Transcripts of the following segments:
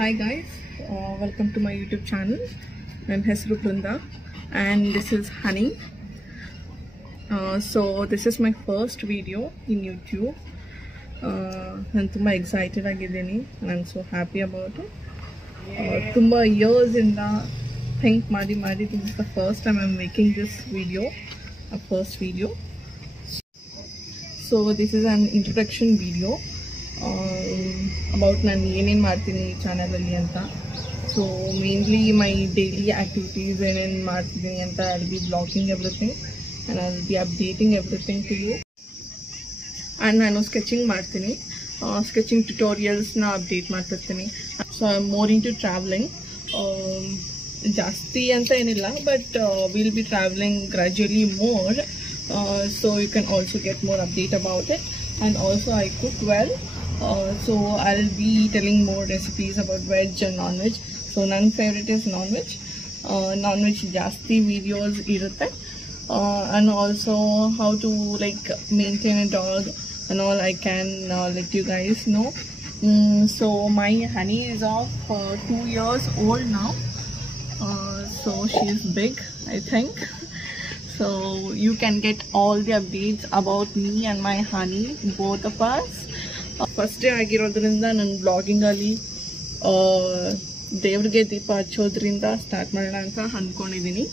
Hi guys, welcome to my YouTube channel. I'm Hesru Brunda and this is Honey. So this is my first video in YouTube. I'm ತುಂಬಾ excited ಆಗಿದ್ದೀನಿ and I'm so happy about it. ತುಂಬಾ years ಇಂದ think ಮಾಡಿ this is the first time I'm making this video, a first video. So this is an introduction video about ನಾನು ಏನೇನು ಮಾಡ್ತೀನಿ ಚಾನಲಲ್ಲಿ ಅಂತ. So mainly my daily activities ಏನೇನು ಮಾಡ್ತಿದ್ದೀನಿ ಅಂತ I'll be vlogging everything and I'll be updating everything to you. And ನಾನು sketching ಮಾಡ್ತೀನಿ, ಸ್ಕೆಚಿಂಗ್ ಟ್ಯುಟೋರಿಯಲ್ಸ್ನ ಅಪ್ಡೇಟ್ ಮಾಡ್ತಿರ್ತೀನಿ. So I am more into travelling. ಜಾಸ್ತಿ ಅಂತ ಏನಿಲ್ಲ, but will be travelling gradually more. So you can also get more update about it. And also I cook well, so I'll be telling more recipes about veg and non-veg. So ನನ್ನ favorite is non-veg. Non-veg ಜಾಸ್ತಿ videos ಇರುತ್ತೆ. And also how to like maintain a dog and all I can let you guys know. So my Honey is of 2 years old now. So she is big, I think. So you can get all the updates about me and my Honey, both of us. First day ಆಗಿರೋದ್ರಿಂದ ನಾನು blogging ಅಲ್ಲಿ ದೇವ್ರಿಗೆ ದೀಪ ಹಚ್ಚೋದ್ರಿಂದ start ಮಾಡೋಣ ಅಂತ ಅಂದ್ಕೊಂಡಿದ್ದೀನಿ.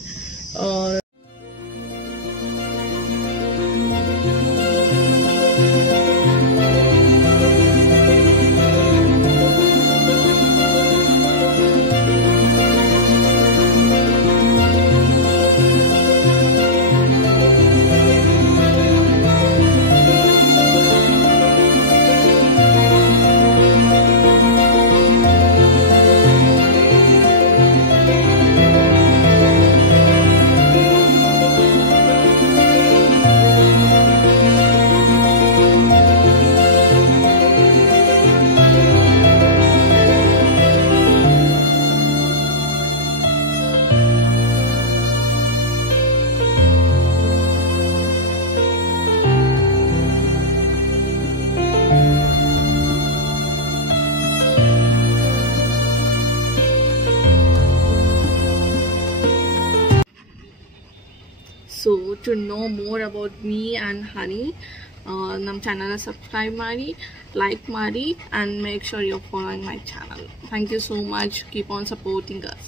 So to know more about me and Honey, ನಮ್ಮ ಚಾನಲ್ನ ಸಬ್ಸ್ಕ್ರೈಬ್ ಮಾಡಿ, ಲೈಕ್ ಮಾಡಿ, and make sure you're following my channel. Thank you so much. Keep on supporting us.